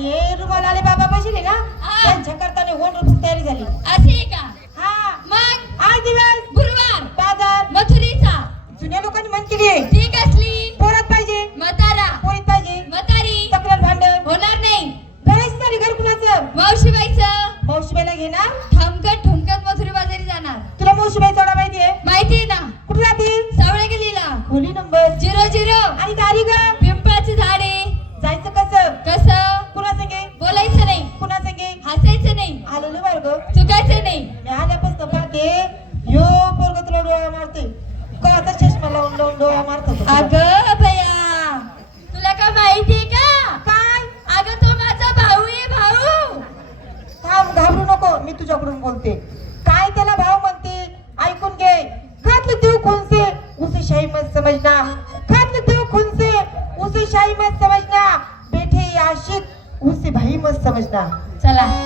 आणि हे रुमाल आले बाबा बसले का? त्यांच्या करताना होटल तयारी झाली. असे का? हा. मग? आज दिवस गुरुवार. बाजार. मथुरीचा. जुन्या लोकांनी मन केली ती कसली पोरत पाहिजे. मतारा पोरीत पाहिजे. मतारी तक्रार भांडण. होणार नाही. घराची तरी घर कुणाचं मावशीबाईचं. मावशीबाईला घेणार? उनसे भाई मत समझना। चला।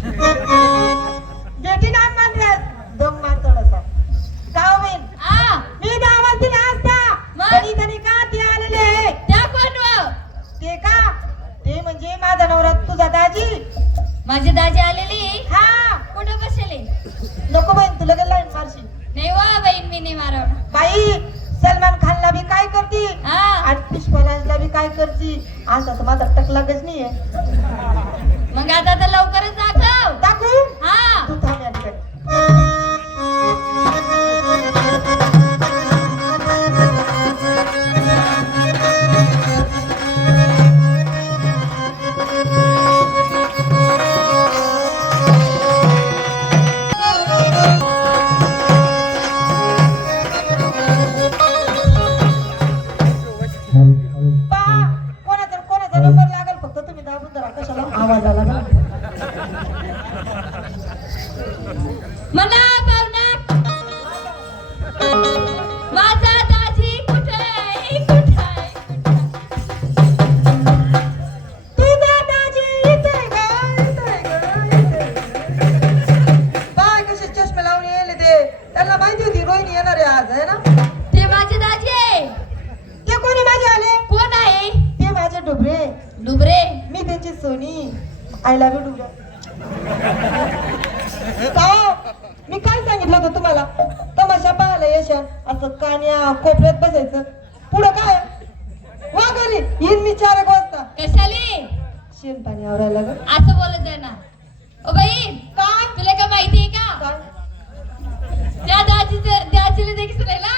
Thank you. मी काय सांगितलं होतं तुम्हाला? तमाशा पाहायला येशाल. असं कान्या कोपऱ्यात बसायचं. पुढं काय? वा घरी. येईन मी चार एक वाजता. कशाली? शेण पाणी आवरायला असं बोलत आहे ना. ओ बाई काय? तुला काय माहिती आहे का? त्या दाजी दाजीला देखील राहिला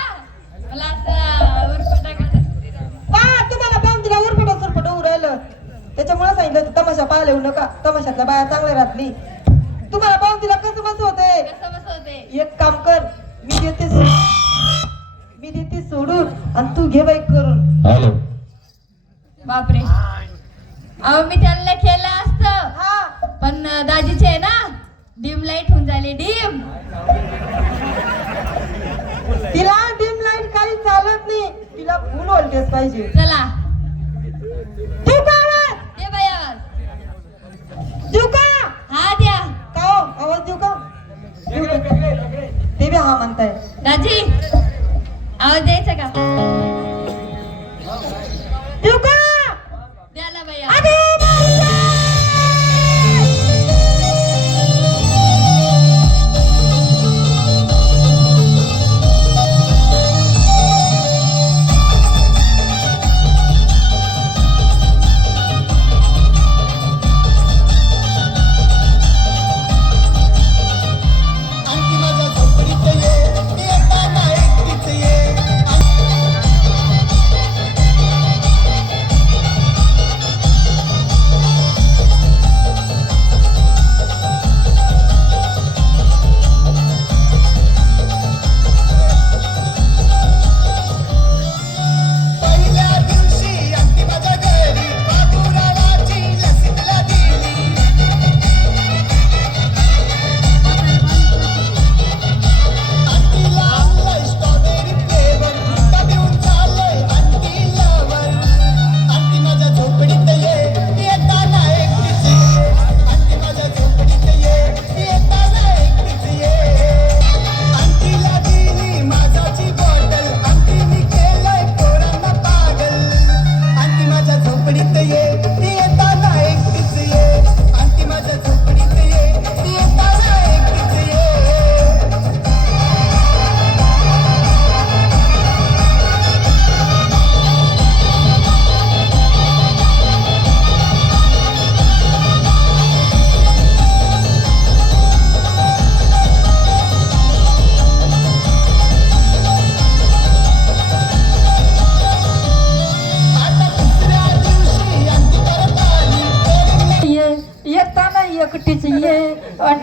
मला असं तुम्हाला पाहून तिला उरफटा सुरफट उरायलं त्याच्यामुळे सांगितलं तमाशा पाहिलं येऊ नका. तमाशातल्या बाया चांगल्या राहतली तुम्हाला तिला कसं बस बसवते एक काम कर मी देते मी देते सोडून आणि तू घे बाई करून. बापरे. अहो मी त्यांना केलं असत. पण दाजीचे आहे ना डिम लाइट होऊन झाली डीम. तिला डिम लाइट काही चालत नाही. तिला फुल व्होल्टेज पाहिजे. चला. हा म्हणताय. दाजी आवाज द्यायचा का?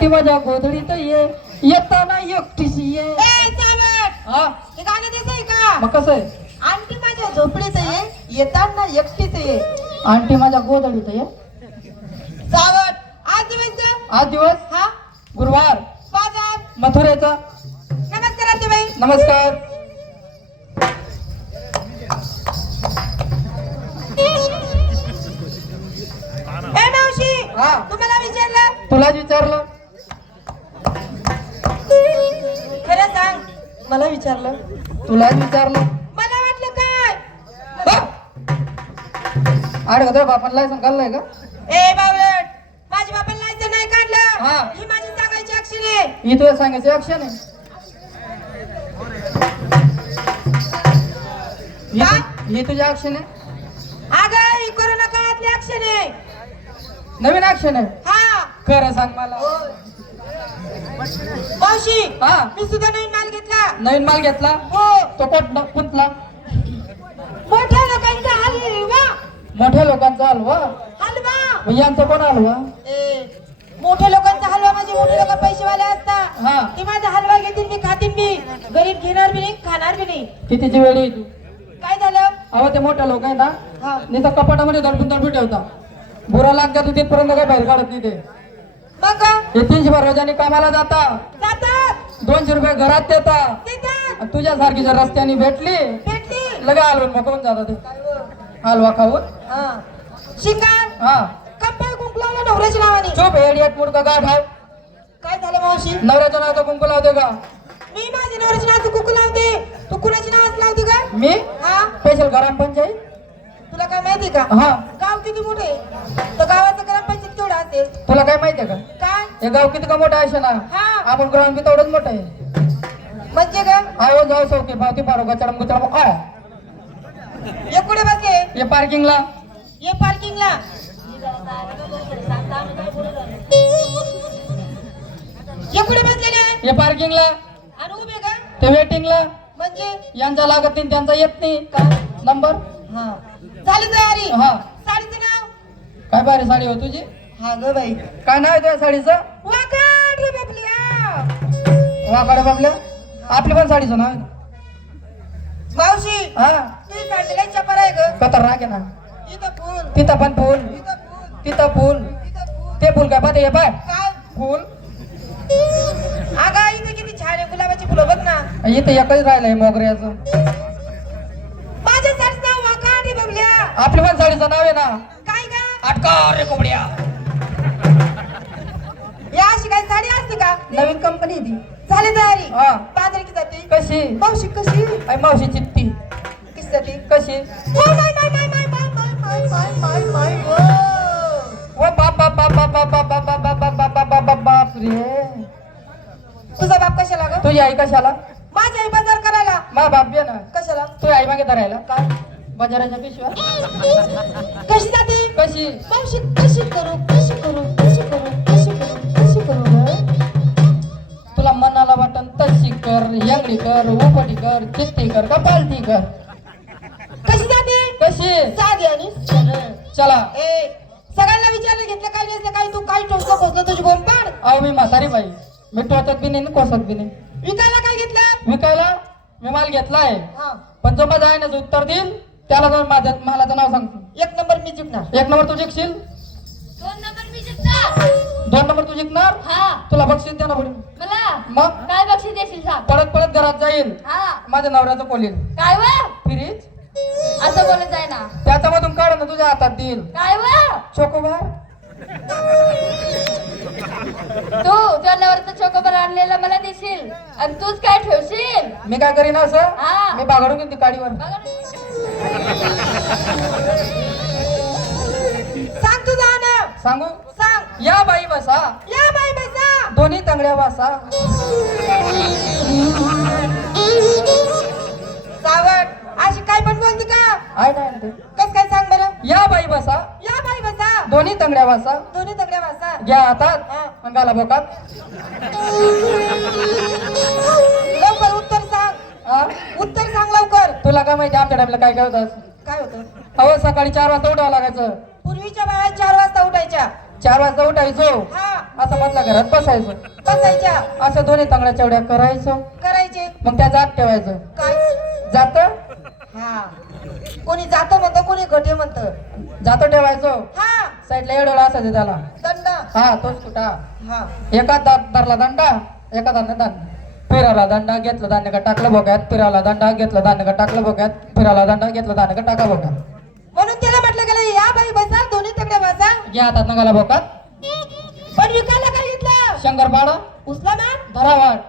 आंटी माझ्या गोधडीत ये. येताना एकटीशी ये. हा? हे गाणं आहे का? मग कसं आहे? आणखी माझ्या झोपडीत ये येताना एकटीच ये. आंटी माझ्या गोधडीत ये. चावट आज दिवस? आज दिवस? हा? गुरुवार. बाजार मथुरेचा. नमस्कार आतेबाई नमस्कार. ए मावशी हा. तुम्हाला विचारलं? तुलाच विचारलं? खरं सांग. मला विचारलं. तुलाच विचारलं. मला वाटलं काय? आड गदर बापान लायसन काढलाय का? ए बावळट माझ्या बापाला लायचं नाही काढलं. हा. ही माझी सांगायची अक्षर. आहे ही तुला सांगायचं ऍक्शन आहे ही काय? तु- ही तुझी ऍक्शन आहे अगं ही कोरोना काळातली अक्षर. आहे नवीन ऍक्शन आहे हा. खरं सांग मला. मावशी हा? मी सुद्धा नवीन माल घेतला. नवीन माल घेतला? हो. तो कोट कुठला मोठ्या लोकांचा हलवा. मोठ्या लोकांचा हलवा? हलवा. यांचा कोण हलवा? ए मोठ्या लोकांचा हलवा म्हणजे मोठे लोक पैसेवाले असतात. हा. ते माझा हलवा घेतील मी खातील मी गरीब घेणार बी नाही खाणार बी नाही. कितीची वेळ तू? काय झालं? अहो ते मोठ्या लोक आहे ना हा. नुसतं कपाटामध्ये दडपून दडपून ठेवता. बुरा लागता तू तिथपर्यंत काय बाहेर काढत नाही ते. हे तीनशे रोजाने कामाला जाता जातात. दोनशे रुपये घरात देता देतात. आणि तुझ्यासारखी जर रस्त्याने भेटली लगे हलवून मोकळून जाता ते. हलवा खाऊन. हा. शिकार हा. नावाने. चुप हेड मुडका गाठ काय झालं मावशी? नवऱ्याचं नाव तर कुंकू लावते का? मी माझ्या नवऱ्याच्या नावाचं कुंकू लावते. तू कुणाची नावाचं लावते का? मी? हा. स्पेशल ग्रामपंचायत? तुला काय माहिती का? हा. गाव किती मोठे तुला काय माहितीये का? काय? हे गाव किती का मोठं आहे ना हा. आपण ग्राउंड बी तेवढंच मोठं आहे. म्हणजे का आयो जाऊ सौके भावती पारो गचडम गुचडम काय ये कुठे बसले? हे पार्किंगला. ये पार्किंगला. ये कुठे बसलेले हे पार्किंगला. आणि उभे का? ते वेटिंगला म्हणजे? यांचा लागत नाही त्यांचा येत नाही. का? नंबर हा. झाली तयारी. हा. साडीचं नाव? काय भारी साडी हो तुझी? हा ग बाई. काय नाव आहे तुझ्या साडीचं? वाकाड रे बाबलिया. वाकडे बाबल्या? आपली पण साडीचं नाव. मावशी हा? ती साडी लय चपर आहे ग. कतर राग आहे ना. इथं फुल. तिथं पण फुल. तिथं फुल. ते फुल काय पाहते? पाय. फुल. अगं इथे किती छान आहे गुलाबाची फुलं बघ ना. इथं एकच राहिलंय मोगऱ्याचं. माझ्या साडीचं वाकाड रे बाबलिया. आपली पण साडीचं नाव आहे ना. काय ग? अटका रे कोबड्या. नवीन कंपनी ती झाली तयारी हा जाते कशी मावशी कशी आई मावशी चित्ती कशी जाते कशी oh my my my my my my my my my my oh. ओ बाप बाप बाप बाप बाप बाप बाप बाप बाप बाप बाप बाप बाप बाप रे तुझा बाप कशाला ग तुझी आई कशाला माझी आई बाजार करायला मा बाप बे ना कशाला तुझी आई मागे धरायला काय बाजाराच्या पिशव्या कशी जाते कशी मावशी कशी करू कशी करू कर यंगडी कर उपटी कर चित्ती कर का पालती कर कशी जाते कशी साधी आणि. चला. ए सगळ्यांना विचारलं घेतलं काय नसलं काय तू काय टोचलं खोचलं तुझी बोंब पाड. अहो मी म्हातारी बाई. मी टोचत बी नाही कोसत बी नाही. विकायला काय घेतलं? विकायला? मी माल घेतलाय हा. पण जो माझा आहे ना जो उत्तर देईल त्याला जाऊन माझ्या मालाचं नाव सांगतो. एक नंबर मी जिंकणार. एक नंबर तू जिंकशील? दोन नंबर मी जिंकणार. दोन नंबर तू जिंकणार? हा. तुला बक्षीस देणं पडेल मला? मग? काय बक्षीस देशील सांग. परत परत घरात जाईल हा. माझ्या नवऱ्याचं कोलील काय व? फ्रीज असं बोलत जाय ना. त्याच्यामधून काढ ना तुझ्या हातात देईल काय व? चोकोबार? तू तुझ्या नवरचं चोकोबर आणलेलं मला देशील. आणि तूच काय ठेवशील? मी काय करीन असं? हा. मी बागाडून घेईन ती बघा ना. सांग? सांगू. या बाई बसा. या बाई बसा. दोन्ही तांगड्या बसा. सावट अशी काय पण बोलते का? आहे ना ते कस काय सांग बरं? या बाई बसा. या बाई बसा. दोन्ही तांगड्या बसा. दोन्ही तगड्या बसा. घ्या हातात हा. आणि घाला बोकात लवकर उत्तर सांग. हा? उत्तर सांग लवकर. तुला काय माहिती आमच्या टाइमला काय काय होतं काय होतं? अहो सकाळी चार वाजता उठावं लागायचं. पूर्वीच्या बाया चार वाजता उठायचो. असं म्हटलं घरात बसायचो. बसायच्या. असं दोन्ही तांगड्याच्या उड्या करायचो. करायचे. मग त्या जात ठेवायचं. काय? जात? हा. कोणी जात म्हणतं कोणी गठे म्हणतं. जातो ठेवायचो. हा. साईडला एवढं असायचं त्याला. दंड. हा तोच कुठा? हा. एका दात धरला दंडा एका दात दंड फिराला दंडा घेतला दांडे का टाकलं बोक्यात फिराला दंडा घेतला दांडे का टाकलं बोक्यात फिराला दंडा घेतला दांडे का टाका त्याला या बाई बसा दोन्ही तकडे बसा. घ्या हातात नगाला बोकात. पण विकायला काय घेतलं? शंकर पाडा उचला मॅम धरावाट